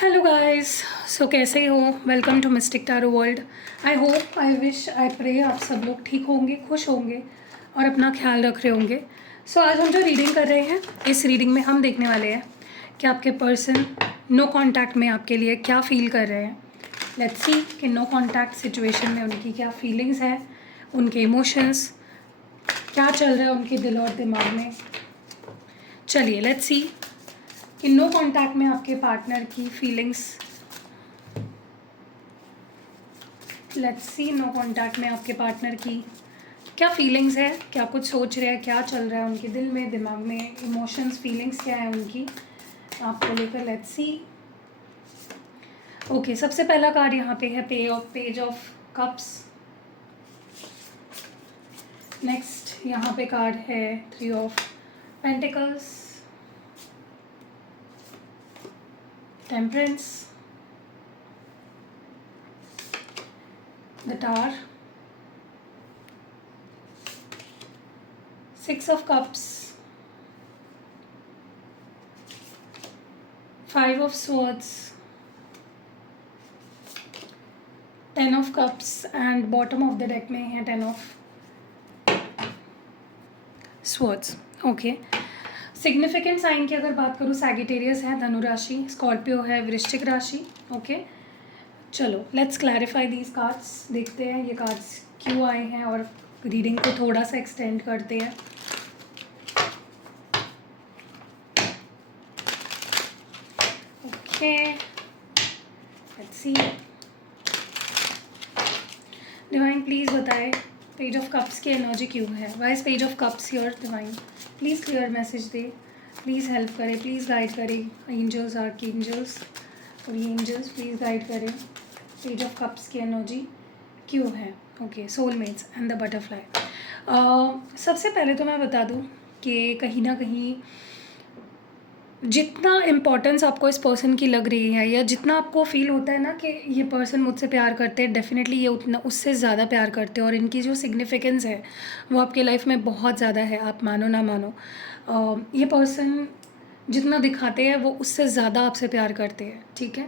Hello guys. So कैसे हो? Welcome to mystic tarot world. I hope, I wish, I pray आप सब लोग ठीक होंगे, खुश होंगे और अपना ख्याल रख रहे होंगे। सो आज हम जो रीडिंग कर रहे हैं, इस रीडिंग में हम देखने वाले हैं कि आपके पर्सन नो कांटेक्ट में आपके लिए क्या फील कर रहे हैं। लेट्स सी कि नो कांटेक्ट सिचुएशन में उनकी क्या फीलिंग्स है, उनके इमोशंस क्या चल रहा है उनके दिल और दिमाग में। चलिए लेट्स सी कि नो कांटेक्ट में आपके पार्टनर की feelings. Let's see no contact में आपके पार्टनर की क्या फीलिंग्स है, क्या कुछ सोच रहे हैं, क्या चल रहा है उनके दिल में, दिमाग में, इमोशंस, फीलिंग्स क्या है उनकी आपको लेकर। Let's see. ओके, सबसे पहला कार्ड यहाँ पे है पेज ऑफ कप्स। नेक्स्ट यहाँ पे कार्ड है 3 of pentacles, temperance, the tower, 6 of cups, 5 of swords, 10 of cups and bottom of the deck में है 10 of swords. Okay, significant sign की अगर बात करूँ, सैगिटेरियस है, धनु राशि, स्कॉर्पियो है, वृश्चिक राशि। ओके, चलो लेट्स क्लैरिफाई दीज कार्ड्स। देखते हैं ये कार्ड्स क्यों आए हैं और रीडिंग को थोड़ा सा एक्सटेंड करते हैं। Okay, let's see. Divine please बताए पेज ऑफ कप्स की एनर्जी क्यों है। Why is page of cups your divine? Please clear message दे, प्लीज़ हेल्प करें, प्लीज़ गाइड करें। एंजल्स, आर्क एंजल्स और ये एंजल्स प्लीज़ गाइड करें। पेज ऑफ कप्स की एनर्जी क्यों है? Okay, soulmates and the butterfly. सबसे पहले तो मैं बता दूं कि कहीं ना कहीं जितना इम्पोर्टेंस आपको इस पर्सन की लग रही है या जितना आपको फील होता है ना कि ये पर्सन मुझसे प्यार करते हैं, डेफिनेटली ये उतना उससे ज़्यादा प्यार करते हैं और इनकी जो सिग्निफिकेंस है वो आपके लाइफ में बहुत ज़्यादा है, आप मानो ना मानो। ये पर्सन जितना दिखाते हैं वो उससे ज़्यादा आपसे प्यार करते हैं, ठीक है।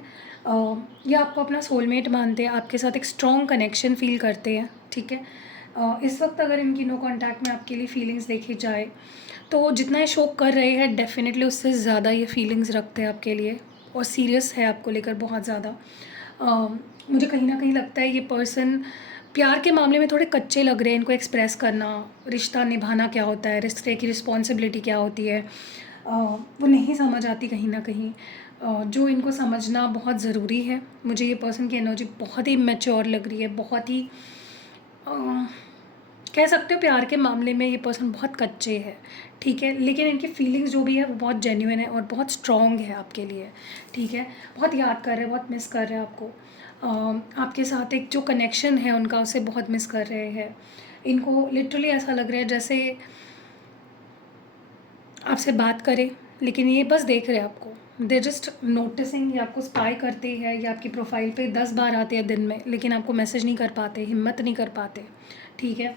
ये आपको अपना सोलमेट मानते हैं, आपके साथ एक स्ट्रॉन्ग कनेक्शन फील करते हैं, ठीक है। इस वक्त अगर इनकी नो कॉन्टैक्ट में आपके लिए फीलिंग्स देखी जाए तो जितना ये शो कर रहे हैं डेफिनेटली उससे ज़्यादा ये फीलिंग्स रखते हैं आपके लिए और सीरियस है आपको लेकर बहुत ज़्यादा। मुझे कहीं ना कहीं लगता है ये पर्सन प्यार के मामले में थोड़े कच्चे लग रहे हैं। इनको एक्सप्रेस करना, रिश्ता निभाना क्या होता है, रिश्ते की रिस्पॉन्सिबिलिटी क्या होती है, वो नहीं समझ आती कहीं ना कहीं। जो इनको समझना बहुत ज़रूरी है। मुझे ये पर्सन की एनर्जी बहुत ही मैच्योर लग रही है, बहुत ही कह सकते हो प्यार के मामले में ये पर्सन बहुत कच्चे है, ठीक है। लेकिन इनकी फीलिंग्स जो भी है वो बहुत जेन्युइन है और बहुत स्ट्रॉन्ग है आपके लिए, ठीक है। बहुत याद कर रहे हैं, बहुत मिस कर रहे हैं आपको। आपके साथ एक जो कनेक्शन है उनका उसे बहुत मिस कर रहे हैं। इनको लिटरली ऐसा लग रहा है जैसे आपसे बात करें लेकिन ये बस देख रहे हैं आपको। दे जस्ट नोटिसिंग, या आपको स्पाई करते हैं या आपकी प्रोफाइल पे 10 बार आते हैं दिन में, लेकिन आपको मैसेज नहीं कर पाते, हिम्मत नहीं कर पाते, ठीक है।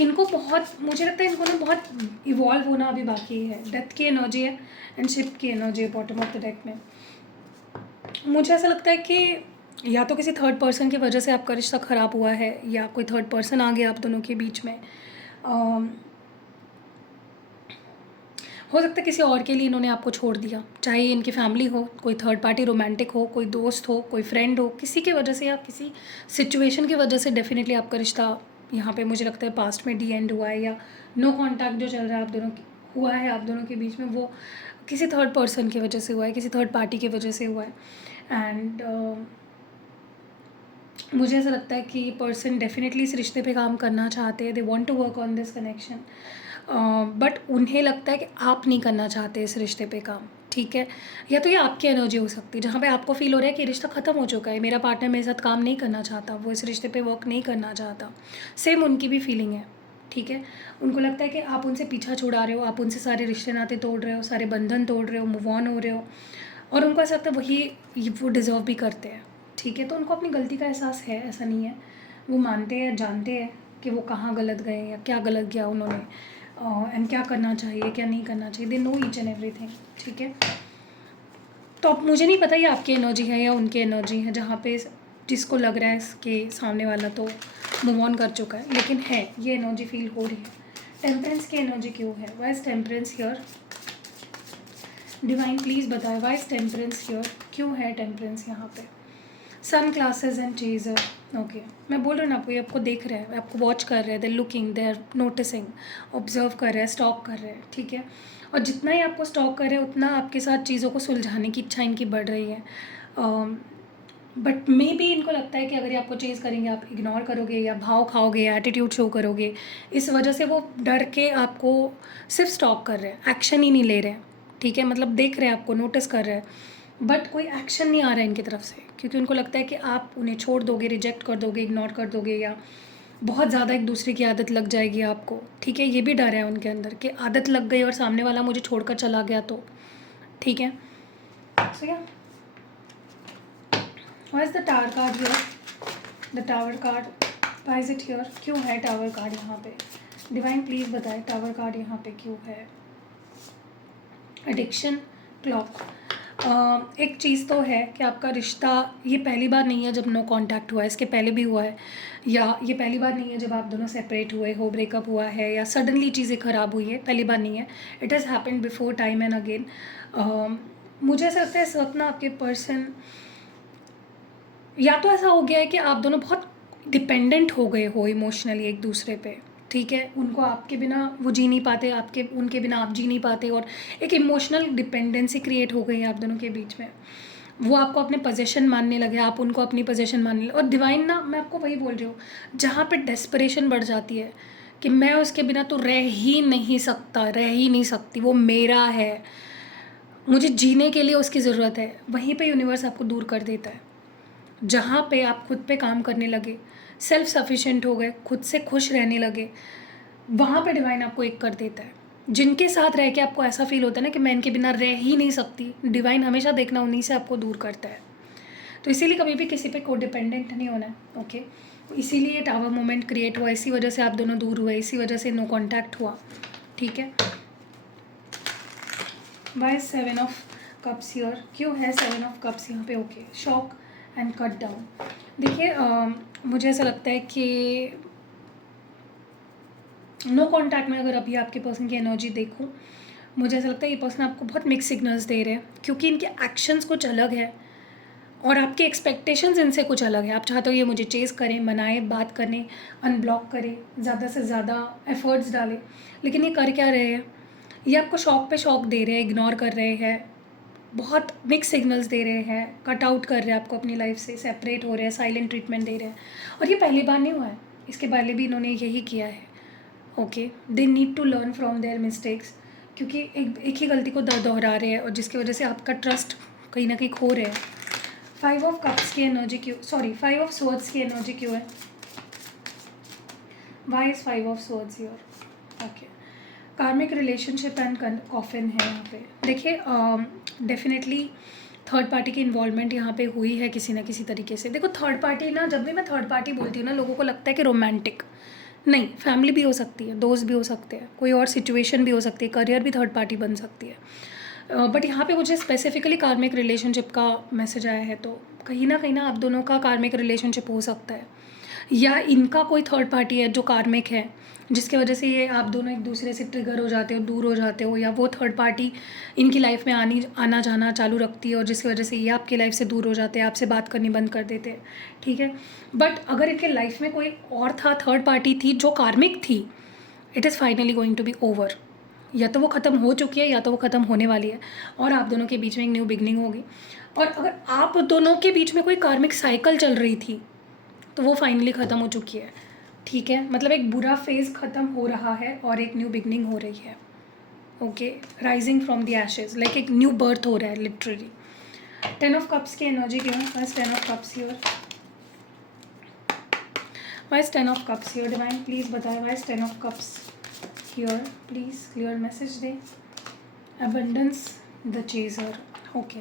इनको बहुत, मुझे लगता है इनको ना बहुत इवॉल्व होना अभी बाकी है। डेथ की एनर्जी है एंड शिप की एनर्जी है बॉटम ऑफ द डेक में। मुझे ऐसा लगता है कि या तो किसी थर्ड पर्सन की वजह से आपका रिश्ता ख़राब हुआ है या कोई थर्ड पर्सन आ गया आप दोनों के बीच में। हो सकता है किसी और के लिए इन्होंने आपको छोड़ दिया, चाहे इनकी फैमिली हो, कोई थर्ड पार्टी रोमांटिक हो, कोई दोस्त हो, कोई फ्रेंड हो, किसी की वजह से या किसी सिचुएशन की वजह से डेफिनेटली आपका रिश्ता यहाँ पे मुझे लगता है पास्ट में डी एंड हुआ है, या नो कॉन्टैक्ट जो चल रहा है आप दोनों हुआ है आप दोनों के बीच में, वो किसी थर्ड पर्सन की वजह से हुआ है, किसी थर्ड पार्टी की वजह से हुआ है। एंड मुझे ऐसा लगता है कि पर्सन डेफिनेटली इस रिश्ते पे काम करना चाहते हैं, they want to work on this connection, but उन्हें लगता है कि आप नहीं करना चाहते इस रिश्ते पे काम, ठीक है। या तो ये आपकी एनर्जी हो सकती है जहाँ पे आपको फील हो रहा है कि रिश्ता ख़त्म हो चुका है, मेरा पार्टनर मेरे साथ काम नहीं करना चाहता, वो इस रिश्ते पे वर्क नहीं करना चाहता। सेम उनकी भी फीलिंग है, ठीक है। उनको लगता है कि आप उनसे पीछा छुड़ा रहे हो, आप उनसे सारे रिश्ते नाते तोड़ रहे हो, सारे बंधन तोड़ रहे हो, मूव ऑन हो रहे हो, और उनको ऐसा लगता है वही वो डिज़र्व भी करते हैं, ठीक है। तो उनको अपनी गलती का एहसास है, ऐसा नहीं है। वो मानते हैं, जानते हैं कि वो कहाँ गलत गए या क्या गलत किया उन्होंने, एंड क्या करना चाहिए क्या नहीं करना चाहिए। They know each and everything, ठीक है। तो अब मुझे नहीं पता ये आपकी एनर्जी है या उनकी एनर्जी है, जहाँ पे जिसको लग रहा है कि सामने वाला तो मूव ऑन कर चुका है, लेकिन है ये एनर्जी फील हो रही है। टेम्परेंस की एनर्जी क्यों है? Why is temperance here? Divine please बताए वाई इज टेम्परेंस हियर, क्यों है टेम्परेंस यहाँ पे? Sunglasses and chaser. Okay, मैं बोल रही हूँ ना आपको, ये आपको देख रहे हैं, आपको वॉच कर रहे हैं, they looking, they are noticing, observe कर रहे हैं, स्टॉक कर रहे हैं, ठीक है। और जितना ही आपको स्टॉक कर रहे हैं उतना आपके साथ चीज़ों को सुलझाने की इच्छा इनकी बढ़ रही है। बट मे बी इनको लगता है कि अगर ये आपको चेज़ करेंगे, आप इग्नोर करोगे या भाव खाओगे या एटीट्यूड शो करोगे, इस वजह से वो डर के आपको सिर्फ स्टॉक कर रहे हैं, एक्शन ही नहीं ले रहे हैं, ठीक है। मतलब देख रहे हैं आपको, नोटिस कर रहे हैं, बट कोई एक्शन नहीं आ रहा है इनकी तरफ से, क्योंकि उनको लगता है कि आप उन्हें छोड़ दोगे, रिजेक्ट कर दोगे, इग्नोर कर दोगे, या बहुत ज़्यादा एक दूसरे की आदत लग जाएगी आपको, ठीक है। ये भी डर है उनके अंदर कि आदत लग गई और सामने वाला मुझे छोड़कर चला गया तो, ठीक है। सो या why is the tower card here? The tower card, why is it here? क्यों है टावर कार्ड यहाँ पे? डिवाइन प्लीज़ बताए टावर कार्ड यहाँ पे क्यों है? Addiction, clock. एक चीज़ तो है कि आपका रिश्ता ये पहली बार नहीं है जब नो कांटेक्ट हुआ है, इसके पहले भी हुआ है, या ये पहली बार नहीं है जब आप दोनों सेपरेट हुए हो, ब्रेकअप हुआ है, या सडनली चीज़ें ख़राब हुई है, पहली बार नहीं है। It has happened before time and again. मुझे ऐसा लगता है इस वक्त ना आपके पर्सन, या तो ऐसा हो गया है कि आप दोनों बहुत डिपेंडेंट हो गए हो इमोशनली एक दूसरे पे, ठीक है। उनको आपके बिना वो जी नहीं पाते, आपके उनके बिना आप जी नहीं पाते, और एक इमोशनल डिपेंडेंसी क्रिएट हो गई है आप दोनों के बीच में। वो आपको अपने पोजीशन मानने लगे, आप उनको अपनी पोजीशन मानने लगे। और डिवाइन ना, मैं आपको वही बोल रही हूँ, जहाँ पे डेस्परेशन बढ़ जाती है कि मैं उसके बिना तो रह ही नहीं सकता, रह ही नहीं सकती, वो मेरा है, मुझे जीने के लिए उसकी ज़रूरत है, वहीं पे यूनिवर्स आपको दूर कर देता है। जहाँ पे आप खुद पे काम करने लगे, सेल्फ सफिशिएंट हो गए, खुद से खुश रहने लगे, वहाँ पे डिवाइन आपको एक कर देता है। जिनके साथ रह के आपको ऐसा फील होता है ना कि मैं इनके बिना रह ही नहीं सकती, डिवाइन हमेशा देखना उन्हीं से आपको दूर करता है। तो इसीलिए कभी भी किसी पे को डिपेंडेंट नहीं होना है, ओके। इसीलिए टावर मोमेंट क्रिएट हुआ, इसी वजह से आप दोनों दूर हुए, इसी वजह से नो कॉन्टैक्ट हुआ, ठीक है। Why 7 of cups here? क्यों है 7 ऑफ कप्स यहाँ पे? Okay, shock and cut down. देखिए, मुझे ऐसा लगता है कि नो कॉन्टैक्ट में अगर अभी आपके पर्सन की एनर्जी देखूं, मुझे ऐसा लगता है ये पर्सन आपको बहुत मिक्स सिग्नल्स दे रहे हैं, क्योंकि इनके एक्शंस कुछ अलग है और आपके एक्सपेक्टेशंस इनसे कुछ अलग है। आप चाहते हो ये मुझे चेज़ करें, मनाएं, बात करें, अनब्लॉक करें, ज़्यादा से ज़्यादा एफर्ट्स डालें, लेकिन ये कर क्या रहे हैं? ये आपको शॉक पे शॉक दे रहे हैं, इग्नोर कर रहे हैं, बहुत मिक्स सिग्नल्स दे रहे हैं, कट आउट कर रहे हैं आपको अपनी लाइफ से, सेपरेट हो रहे हैं, साइलेंट ट्रीटमेंट दे रहे हैं। और ये पहली बार नहीं हुआ है, इसके पहले भी इन्होंने यही किया है, okay. They need to learn from their mistakes, क्योंकि एक ही गलती को दोहरा रहे हैं और जिसकी वजह से आपका ट्रस्ट कहीं ना कहीं खो रहे हैं। 5 ऑफ कप्स की एनर्जी क्यों, सॉरी 5 ऑफ स्वॉर्ड्स की एनर्जी क्यों है? Why is 5 of swords here? Okay, karmic relationship and coffin है यहाँ पे। देखिए, डेफिनेटली थर्ड पार्टी की इन्वॉल्वमेंट यहाँ पे हुई है किसी ना किसी तरीके से। देखो, थर्ड पार्टी ना, जब भी मैं थर्ड पार्टी बोलती हूँ ना, लोगों को लगता है कि रोमांटिक, नहीं, फैमिली भी हो सकती है, दोस्त भी हो सकते हैं, कोई और सिचुएशन भी हो सकती है, करियर भी थर्ड पार्टी बन सकती है। बट यहाँ पे मुझे स्पेसिफिकली कार्मिक रिलेशनशिप का मैसेज आया है, तो कहीं ना आप दोनों का कार्मिक रिलेशनशिप हो सकता है, या इनका कोई थर्ड पार्टी है जो कार्मिक है, जिसकी वजह से ये आप दोनों एक दूसरे से ट्रिगर हो जाते हो, दूर हो जाते हो, या वो थर्ड पार्टी इनकी लाइफ में आना जाना चालू रखती है और जिसकी वजह से ये आपकी लाइफ से दूर हो जाते हैं, आपसे बात करनी बंद कर देते हैं, ठीक है। बट अगर इनके लाइफ में कोई और था, थर्ड पार्टी थी जो कार्मिक थी, it is finally going to be over. या तो वो ख़त्म हो चुकी है या तो वो ख़त्म होने वाली है, और आप दोनों के बीच में एक न्यू बिगनिंग होगी। और अगर आप दोनों के बीच में कोई कार्मिक साइकिल चल रही थी, तो वो फाइनली ख़त्म हो चुकी है, ठीक है। मतलब एक बुरा फेज़ ख़त्म हो रहा है और एक न्यू बिगनिंग हो रही है, okay. Rising from the ashes, like एक न्यू बर्थ हो रहा है लिटरली। 10 ऑफ कप्स की एनर्जी क्यों है? बस 10 of cups here, why 10 of cups here? Divine please बताए why 10 of cups here? Please clear message दे। Abundance, the chaser, okay.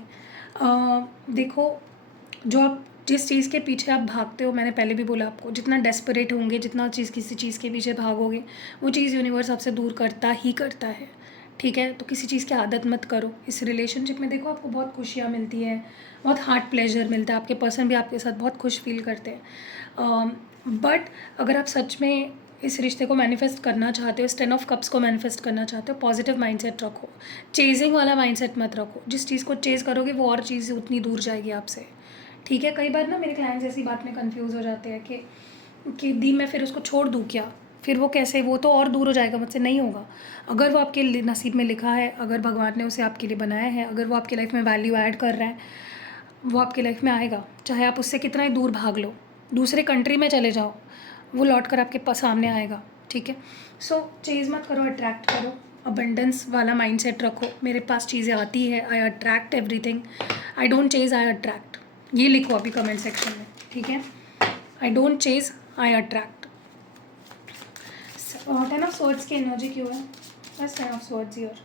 देखो, जो आप जिस चीज़ के पीछे आप भागते हो, मैंने पहले भी बोला आपको, जितना डेस्परेट होंगे, जितना चीज़ किसी चीज़ के पीछे भागोगे, वो चीज़ यूनिवर्स आपसे दूर करता ही करता है, ठीक है? तो किसी चीज़ की आदत मत करो। इस रिलेशनशिप में देखो आपको बहुत खुशियाँ मिलती हैं, बहुत हार्ट प्लेजर मिलता है, आपके पर्सन भी आपके साथ बहुत खुश फ़ील करते हैं। बट अगर आप सच में इस रिश्ते को मैनिफेस्ट करना चाहते हो, इस 10 ऑफ कप्स को मैनिफेस्ट करना चाहते हो, पॉजिटिव माइंडसेट रखो, चेजिंग वाला माइंडसेट मत रखो। जिस चीज़ को चेज़ करोगे वो और चीज़ उतनी दूर जाएगी आपसे, ठीक है? कई बार ना मेरे क्लाइंट्स ऐसी बात में कन्फ्यूज़ हो जाते हैं कि दी मैं फिर उसको छोड़ दूँ क्या? फिर वो कैसे, वो तो और दूर हो जाएगा मुझसे। नहीं होगा। अगर वो आपके नसीब में लिखा है, अगर भगवान ने उसे आपके लिए बनाया है, अगर वो आपकी लाइफ में वैल्यू ऐड कर रहा है, वो आपकी लाइफ में आएगा। चाहे आप उससे कितना ही दूर भाग लो, दूसरे कंट्री में चले जाओ, वो लौट कर आपके सामने आएगा, ठीक है? सो चेज़ मत करो, अट्रैक्ट करो, अबंडेंस वाला माइंडसेट रखो। मेरे पास चीज़ें आती है, I attract everything, I don't chase, I attract. ये लिखो अभी कमेंट सेक्शन में, ठीक है? I don't chase, I attract. 10 of swords की एनर्जी क्यों है? बस 10 of swords here.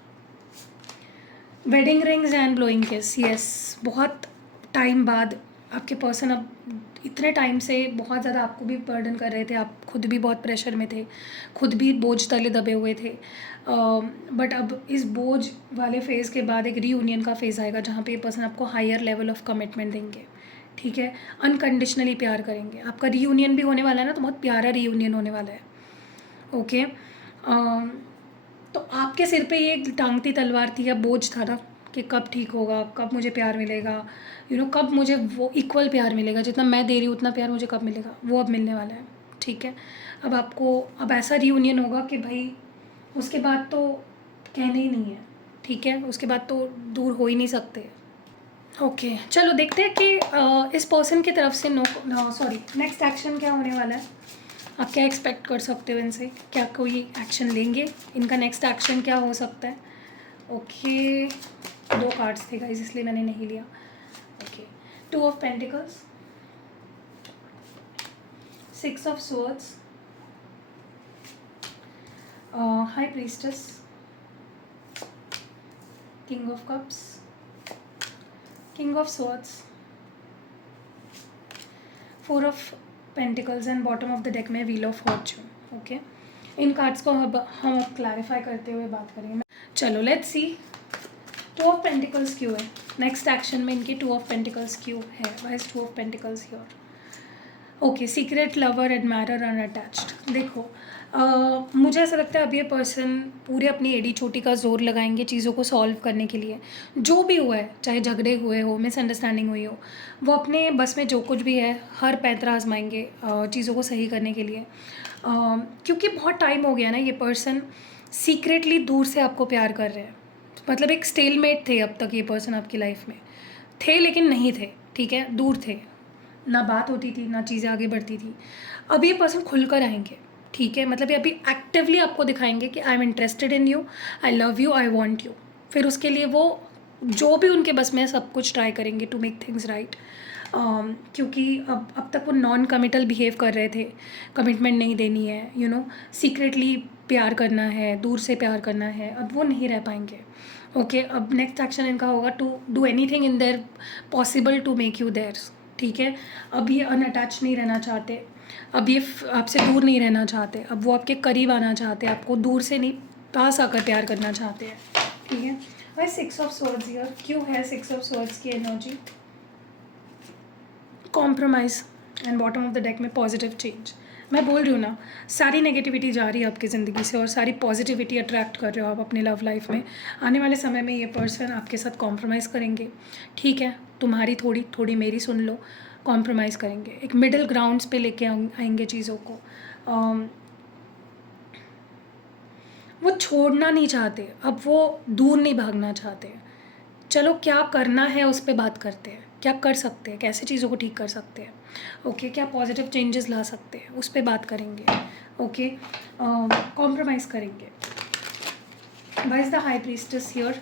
Wedding rings and blowing kiss, yes. बहुत टाइम बाद आपके पर्सन अब इतने टाइम से बहुत ज़्यादा आपको भी बर्डन कर रहे थे, आप खुद भी बहुत प्रेशर में थे, खुद भी बोझ तले दबे हुए थे। बट अब इस बोझ वाले फेज़ के बाद एक रीयूनियन का फेज़ आएगा जहाँ पे ये पर्सन आपको हायर लेवल ऑफ कमिटमेंट देंगे, ठीक है? अनकंडीशनली प्यार करेंगे। आपका रीयूनियन भी होने वाला है ना, तो बहुत प्यारा रीयूनियन होने वाला है, ओके? तो आपके सिर पे ये एक टांगती तलवार थी या बोझ था ना कि कब ठीक होगा, कब मुझे प्यार मिलेगा, कब मुझे वो इक्वल प्यार मिलेगा, जितना मैं दे रही हूँ उतना प्यार मुझे कब मिलेगा, वो अब मिलने वाला है, ठीक है? अब आपको अब ऐसा रीयूनियन होगा कि भाई उसके बाद तो कहने ही नहीं है, ठीक है? उसके बाद तो दूर हो ही नहीं सकते। ओके, चलो देखते हैं कि इस पर्सन की तरफ से नेक्स्ट एक्शन क्या होने वाला है। आप क्या एक्सपेक्ट कर सकते हो इनसे, क्या कोई एक्शन लेंगे, इनका नेक्स्ट एक्शन क्या हो सकता है? ओके, 2 कार्ड्स थे गाइस इसलिए मैंने नहीं लिया। Okay, 2 of pentacles, 6 of swords, high priestess, king of cups, king of swords, 4 of pentacles and bottom of the deck में व्हील ऑफ फॉर्च्यून, ओके? इन कार्ड्स को हम अब क्लैरिफाई करते हुए बात करेंगे। चलो लेट्स सी 2 ऑफ पेंटिकल्स क्यों है नेक्स्ट एक्शन में, इनके 2 ऑफ पेंटिकल्स क्यों है? Why is 2 of pentacles here? Okay, secret lover, admirer, unattached. देखो मुझे ऐसा लगता है अब ये पर्सन पूरे अपनी एड़ी चोटी का जोर लगाएंगे चीज़ों को सॉल्व करने के लिए। जो भी हुआ है, चाहे झगड़े हुए हो, मिसअंडरस्टैंडिंग हुई हो, वो अपने बस में जो कुछ भी है हर पैंतरा आजमाएंगे चीज़ों को सही करने के लिए। क्योंकि बहुत टाइम हो गया ना, ये पर्सन सीक्रेटली दूर से आपको प्यार कर रहे हैं। मतलब एक स्टेलमेट थे अब तक ये पर्सन आपकी लाइफ में, थे लेकिन नहीं थे, ठीक है? दूर थे, ना बात होती थी, ना चीज़ें आगे बढ़ती थी। अब ये पर्सन खुलकर आएंगे, ठीक है? मतलब ये अभी एक्टिवली आपको दिखाएंगे कि I am interested in you, I love you, I want you. फिर उसके लिए वो जो भी उनके बस में है सब कुछ ट्राई करेंगे टू मेक थिंग्स राइट। क्योंकि अब तक वो नॉन कमिटल बिहेव कर रहे थे, कमिटमेंट नहीं देनी है, सीक्रेटली प्यार करना है, दूर से प्यार करना है, अब वो नहीं रह पाएंगे, ओके? अब नेक्स्ट एक्शन इनका होगा to do anything in their possible to make you theirs, ठीक है? अब ये अनअटैच नहीं रहना चाहते, अब ये आपसे दूर नहीं रहना चाहते, अब वो आपके करीब आना चाहते हैं, आपको दूर से नहीं पास आकर प्यार करना चाहते हैं, ठीक है? भाई 6 ऑफ स्वॉर्ड्स हियर क्यों है? 6 ऑफ स्वॉर्ड्स की energy, compromise and bottom of the deck में पॉजिटिव चेंज। मैं बोल रही हूँ ना, सारी नेगेटिविटी जा रही है आपकी ज़िंदगी से और सारी पॉजिटिविटी अट्रैक्ट कर रहे हो आप अपने लव लाइफ में। आने वाले समय में ये पर्सन आपके साथ कॉम्प्रोमाइज़ करेंगे, ठीक है? तुम्हारी थोड़ी थोड़ी मेरी सुन लो, कॉम्प्रोमाइज़ करेंगे, एक मिडिल ग्राउंड्स पे लेके आएंगे चीज़ों को। वो छोड़ना नहीं चाहते, अब वो दूर नहीं भागना चाहते। चलो क्या करना है उस पर बात करते हैं, क्या कर सकते हैं, कैसे चीज़ों को ठीक कर सकते हैं, ओके? क्या पॉजिटिव चेंजेस ला सकते हैं, उस पर बात करेंगे, ओके? कॉम्प्रोमाइज़ करेंगे। Why is the high priestess here?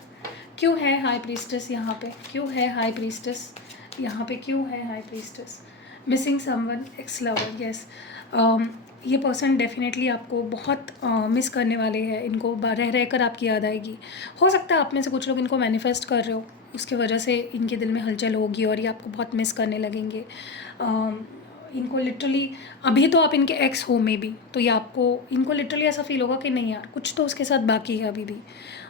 क्यों है हाई प्रीस्टेस यहाँ पे? क्यों है हाई प्रीस्टेस यहाँ पे? क्यों है high priestess? Missing someone, x lover, yes. ये पर्सन डेफिनेटली आपको बहुत मिस करने वाले हैं, इनको रह रह कर आपकी याद आएगी। हो सकता है आप में से कुछ लोग इनको मैनिफेस्ट कर रहे हो, उसकी वजह से इनके दिल में हलचल होगी और ये आपको बहुत मिस करने लगेंगे। इनको लिटरली, अभी तो आप इनके एक्स हो मे बी, तो ये आपको, इनको लिटरली ऐसा फील होगा कि नहीं यार कुछ तो उसके साथ बाकी है अभी भी,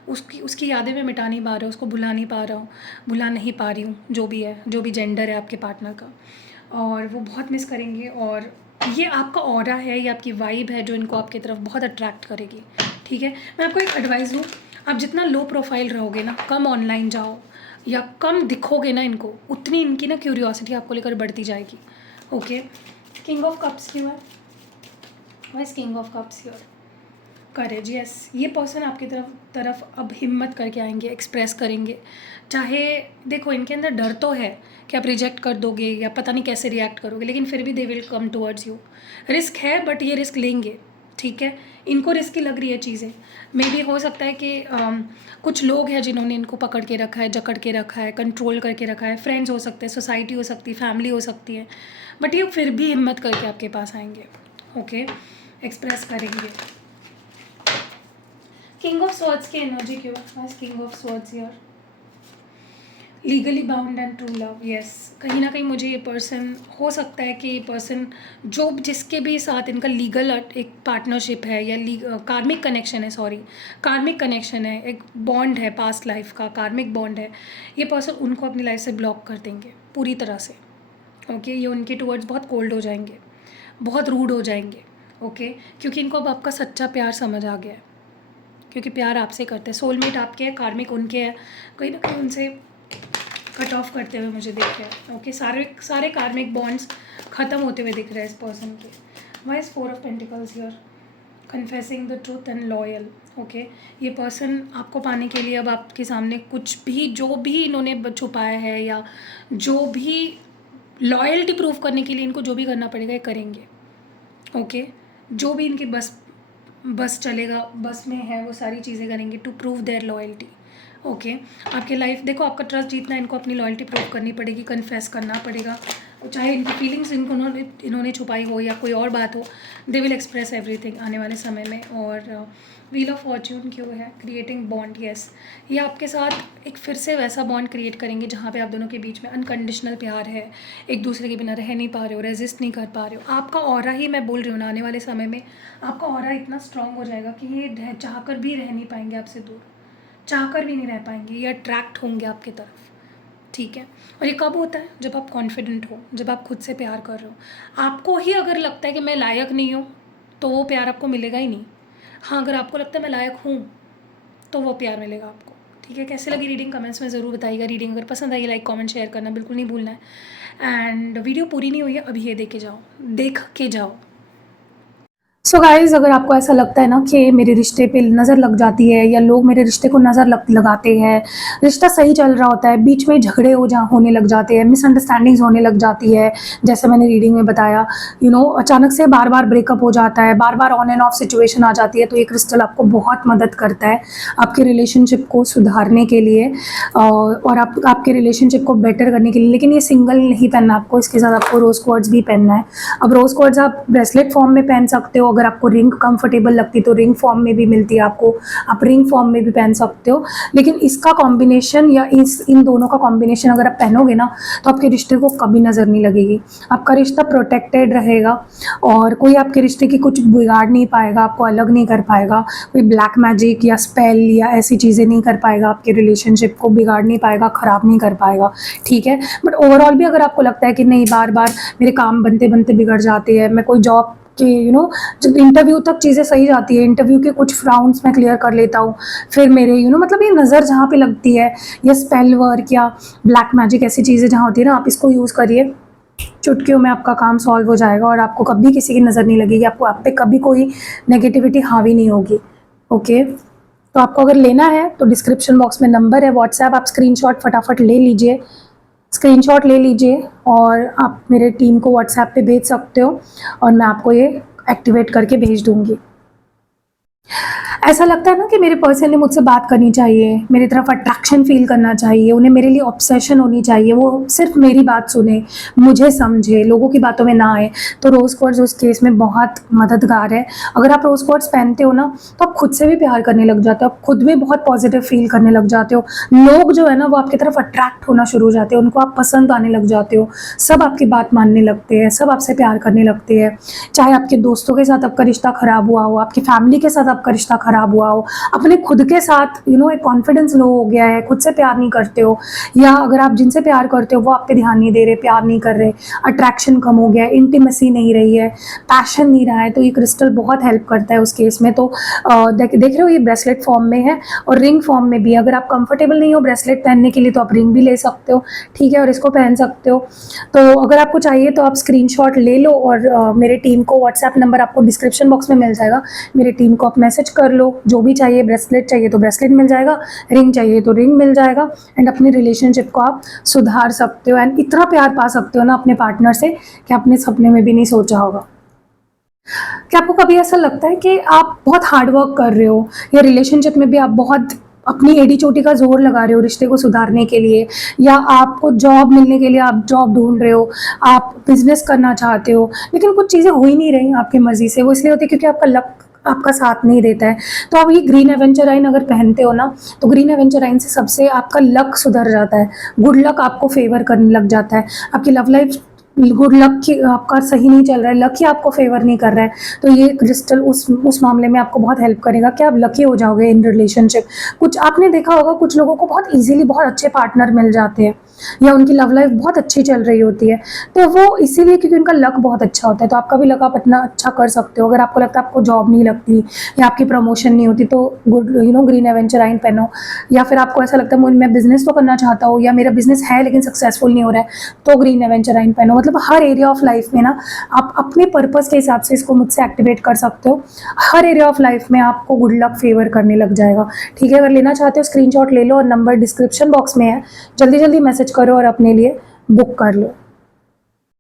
उसकी उसकी यादें मैं मिटा नहीं पा रहा हूँ, उसको भुला नहीं पा रहा हूँ, भुला नहीं पा रही हूँ, जो भी है, जो भी जेंडर है आपके पार्टनर का, और वो बहुत मिस करेंगे। और ये आपका ऑरा है, ये आपकी वाइब है जो इनको आपकी तरफ बहुत अट्रैक्ट करेगी। ठीक है, मैं आपको एक एडवाइस दूँ, आप जितना लो प्रोफाइल रहोगे ना, कम ऑनलाइन जाओ या कम दिखोगे ना इनको, उतनी इनकी ना क्यूरियोसिटी आपको लेकर बढ़ती जाएगी। ओके, किंग ऑफ कप्स क्यों है? Vice king of cups here? Courage, yes. ये पर्सन आपकी तरफ तरफ अब हिम्मत करके आएंगे, एक्सप्रेस करेंगे। चाहे देखो इनके अंदर डर तो है कि आप रिजेक्ट कर दोगे या पता नहीं कैसे रिएक्ट करोगे, लेकिन फिर भी they will come towards you. Risk है बट ये रिस्क लेंगे। ठीक है, इनको रिस्की लग रही है चीज़ें। मे बी हो सकता है कि कुछ लोग हैं जिन्होंने इनको पकड़ के रखा है, जकड़ के रखा है, कंट्रोल करके रखा है। फ्रेंड्स हो सकते हैं, सोसाइटी हो सकती है, फैमिली हो सकती है, बट ये फिर भी हिम्मत करके आपके पास आएंगे। ओके, एक्सप्रेस करेंगे। किंग ऑफ स्वॉर्ड्स की एनर्जी क्यों? बस किंग ऑफ स्वॉर्ड्स यार, legally bound and true love, yes. कहीं ना कहीं मुझे ये पर्सन, हो सकता है कि ये पर्सन जो जिसके भी साथ इनका लीगल एक पार्टनरशिप है या कार्मिक कनेक्शन है, सॉरी कार्मिक कनेक्शन है, एक बॉन्ड है, पास्ट लाइफ का कार्मिक बॉन्ड है, ये पर्सन उनको अपनी लाइफ से ब्लॉक कर देंगे पूरी तरह से। ओके, ये उनके टूवर्ड्स बहुत कोल्ड हो जाएंगे, बहुत रूड हो जाएंगे। ओके, क्योंकि इनको अब आपका सच्चा प्यार समझ आ गया है, क्योंकि प्यार आपसे करते हैं, सोलमेट आपके हैं, कार्मिक उनके हैं, कहीं ना कहीं उनसे कट ऑफ करते हुए मुझे दिख रहा है। ओके, सारे कार्मिक बॉन्ड्स ख़त्म होते हुए दिख रहे हैं इस पर्सन के। Why is 4 of pentacles here? Confessing the truth and loyal. Okay, ये पर्सन आपको पाने के लिए अब आपके सामने कुछ भी, जो भी इन्होंने छुपाया है या जो भी लॉयल्टी प्रूव करने के लिए इनको जो भी करना पड़ेगा ये करेंगे। ओके, जो भी इनकी बस चलेगा, बस में है, वो सारी चीज़ें करेंगे to prove their loyalty. Okay, आपके लाइफ, देखो आपका ट्रस्ट जीतना, इनको अपनी लॉयल्टी प्रूव करनी पड़ेगी, कन्फेस करना पड़ेगा, चाहे इनकी फीलिंग्स इन्होंने छुपाई हो या कोई और बात हो, दे विल एक्सप्रेस एवरीथिंग आने वाले समय में। और व्हील ऑफ फॉर्च्यून क्यों है? Creating bond, yes. ये आपके साथ एक फिर से वैसा बॉन्ड क्रिएट करेंगे जहाँ पे आप दोनों के बीच में अनकंडीशनल प्यार है, एक दूसरे के बिना रह नहीं पा रहे हो, रेजिस्ट नहीं कर पा रहे हो। आपका ऑरा ही, मैं बोल रही हूँ ना, आने वाले समय में आपका ऑरा इतना स्ट्रांग हो जाएगा कि ये चाह कर भी रह नहीं पाएंगे आपसे दूर, चाह कर भी नहीं रह पाएंगे, ये अट्रैक्ट होंगे आपकी तरफ। ठीक है, और ये कब होता है? जब आप कॉन्फिडेंट हो, जब आप खुद से प्यार कर रहे हो। आपको ही अगर लगता है कि मैं लायक नहीं हूँ तो वो प्यार आपको मिलेगा ही नहीं। हाँ, अगर आपको लगता है मैं लायक हूँ तो वो प्यार मिलेगा आपको। ठीक है, कैसे लगी रीडिंग कमेंट्स में ज़रूर बताइएगा। रीडिंग अगर पसंद आई, लाइक कमेंट शेयर करना बिल्कुल नहीं भूलना है। एंड वीडियो पूरी नहीं हुई है, अभी ये देख के जाओ। सो गाइज़, अगर आपको ऐसा लगता है ना कि मेरे रिश्ते पे नज़र लग जाती है या लोग मेरे रिश्ते को नज़र लगाते हैं, रिश्ता सही चल रहा होता है, बीच में झगड़े होने लग जाते हैं, मिसअंडरस्टैंडिंग्स होने लग जाती है, जैसे मैंने रीडिंग में बताया, अचानक से बार बार ब्रेकअप हो जाता है, बार बार ऑन एंड ऑफ सिचुएशन आ जाती है, तो ये क्रिस्टल आपको बहुत मदद करता है आपके रिलेशनशिप को सुधारने के लिए और आपके रिलेशनशिप को बेटर करने के लिए। लेकिन ये सिंगल नहीं पहनना आपको, इसके साथ आपको रोज़ क्वार्ट्ज भी पहनना है। अब रोज़ क्वार्ट्ज आप ब्रेसलेट फॉर्म में पहन सकते हो, अगर आपको रिंग कंफर्टेबल लगती तो रिंग फॉर्म में भी मिलती है आपको, आप रिंग फॉर्म में भी पहन सकते हो। लेकिन इसका कॉम्बिनेशन या इन दोनों का कॉम्बिनेशन अगर आप पहनोगे ना तो आपके रिश्ते को कभी नज़र नहीं लगेगी, आपका रिश्ता प्रोटेक्टेड रहेगा और कोई आपके रिश्ते की कुछ बिगाड़ नहीं पाएगा, आपको अलग नहीं कर पाएगा, कोई ब्लैक मैजिक या स्पेल या ऐसी चीज़ें नहीं कर पाएगा, आपके रिलेशनशिप को बिगाड़ नहीं पाएगा, ख़राब नहीं कर पाएगा। ठीक है, बट ओवरऑल भी अगर आपको लगता है कि नहीं बार बार मेरे काम बनते बनते बिगड़ जाते हैं, मैं कोई जॉब कि जब इंटरव्यू तक चीज़ें सही जाती है, इंटरव्यू के कुछ राउंड्स मैं क्लियर कर लेता हूँ, फिर मेरे मतलब ये नज़र जहाँ पे लगती है या स्पेल वर्क या ब्लैक मैजिक ऐसी चीज़ें जहाँ होती है ना, आप इसको यूज़ करिए, चुटकियों में आपका काम सॉल्व हो जाएगा और आपको कभी किसी की नज़र नहीं लगेगी, आपको आप पे कभी कोई नेगेटिविटी हावी नहीं होगी। ओके, तो आपको अगर लेना है तो डिस्क्रिप्शन बॉक्स में नंबर है व्हाट्सएप, आप स्क्रीनशॉट फटाफट ले लीजिए, स्क्रीनशॉट ले लीजिए और आप मेरे टीम को व्हाट्सएप पे भेज सकते हो और मैं आपको ये एक्टिवेट करके भेज दूँगी। ऐसा लगता है ना कि मेरे पर्सन ने मुझसे बात करनी चाहिए, मेरी तरफ अट्रैक्शन फ़ील करना चाहिए, उन्हें मेरे लिए ऑब्सेशन होनी चाहिए, वो सिर्फ़ मेरी बात सुने, मुझे समझे, लोगों की बातों में ना आए। तो रोज़ क्वार्ट्ज़ उस केस में बहुत मददगार है। अगर आप रोज़ क्वार्ट्ज़ पहनते हो ना, तो आप खुद से भी प्यार करने लग जाते हो, आप खुद में बहुत पॉज़िटिव फ़ील करने लग जाते हो। लोग जो है ना, वो आपकी तरफ अट्रैक्ट होना शुरू हो जाते हैं, उनको आप पसंद आने लग जाते हो, सब आपकी बात मानने लगते हैं, सब आपसे प्यार करने लगते हैं। चाहे आपके दोस्तों के साथ आपका रिश्ता ख़राब हुआ हो, आपकी फैमिली के साथ आपका रिश्ता ख़राब हुआ हो, अपने खुद के साथ एक कॉन्फिडेंस लो हो गया है, खुद से प्यार नहीं करते हो, या अगर आप जिनसे प्यार करते हो वो आप पे ध्यान नहीं दे रहे, प्यार नहीं कर रहे, अट्रैक्शन कम हो गया है, इंटीमेसी नहीं रही है, पैशन नहीं रहा है, तो ये क्रिस्टल बहुत हेल्प करता है उस केस में। तो देख रहे हो, ये ब्रेसलेट फॉर्म में है और रिंग फॉर्म में भी है। अगर आप कंफर्टेबल नहीं हो ब्रेसलेट पहनने के लिए तो आप रिंग भी ले सकते हो, ठीक है, और इसको पहन सकते हो। तो अगर आपको चाहिए तो आप स्क्रीनशॉट ले लो और मेरे टीम को व्हाट्सएप नंबर आपको डिस्क्रिप्शन बॉक्स में मिल जाएगा, मेरी टीम को आप मैसेज कर लो। जो भी चाहिए, ब्रेसलेट चाहिए तो ब्रेसलेट मिल जाएगा, रिंग चाहिए तो रिंग मिल जाएगा, एंड अपनी रिलेशनशिप को आप सुधार सकते हो एंड इतना प्यार पा सकते हो ना अपने पार्टनर से कि आपने सपने में भी नहीं सोचा होगा। क्या आपको कभी ऐसा लगता है कि आप बहुत हार्ड वर्क कर रहे हो, या रिलेशनशिप में भी आप बहुत अपनी एड़ी चोटी का जोर लगा रहे हो रिश्ते को सुधारने के लिए, या आपको जॉब मिलने के लिए आप जॉब ढूंढ रहे हो, आप बिजनेस करना चाहते हो, लेकिन कुछ चीज़ें हो ही नहीं रही आपकी मर्जी से। वो इसलिए होती है क्योंकि आपका लक आपका साथ नहीं देता है। तो आप ये ग्रीन एवेंचराइन अगर पहनते हो ना, तो ग्रीन एवेंचराइन से सबसे आपका लक सुधर जाता है, गुड लक आपको फेवर करने लग जाता है। आपकी लव लाइफ गुड लक की आपका सही नहीं चल रहा है, लक ही आपको फेवर नहीं कर रहा है, तो ये क्रिस्टल उस मामले में आपको बहुत हेल्प करेगा कि आप लकी हो जाओगे इन रिलेशनशिप। कुछ आपने देखा होगा, कुछ लोगों को बहुत इजीली बहुत अच्छे पार्टनर मिल जाते हैं, या उनकी लव लाइफ बहुत अच्छी चल रही होती है, तो वो इसीलिए क्योंकि उनका लक बहुत अच्छा होता है। तो आपका भी लक आप इतना अच्छा कर सकते हो। अगर आपको लगता है आपको जॉब नहीं लगती या आपकी प्रमोशन नहीं होती, तो गुड ग्रीन एवेंचराइन पहनो। या फिर आपको ऐसा लगता है मैं बिजनेस तो करना चाहता हूँ, या मेरा बिजनेस है लेकिन सक्सेसफुल नहीं हो रहा है, तो ग्रीन एवेंचराइन पहनो। मतलब हर एरिया ऑफ लाइफ में ना आप अपने पर्पस के हिसाब से इसको मुझसे एक्टिवेट कर सकते हो। हर एरिया ऑफ लाइफ में आपको गुड लक फेवर करने लग जाएगा, ठीक है। अगर लेना चाहते हो स्क्रीनशॉट ले लो और नंबर डिस्क्रिप्शन बॉक्स में है, जल्दी जल्दी मैसेज करो और अपने लिए बुक कर लो।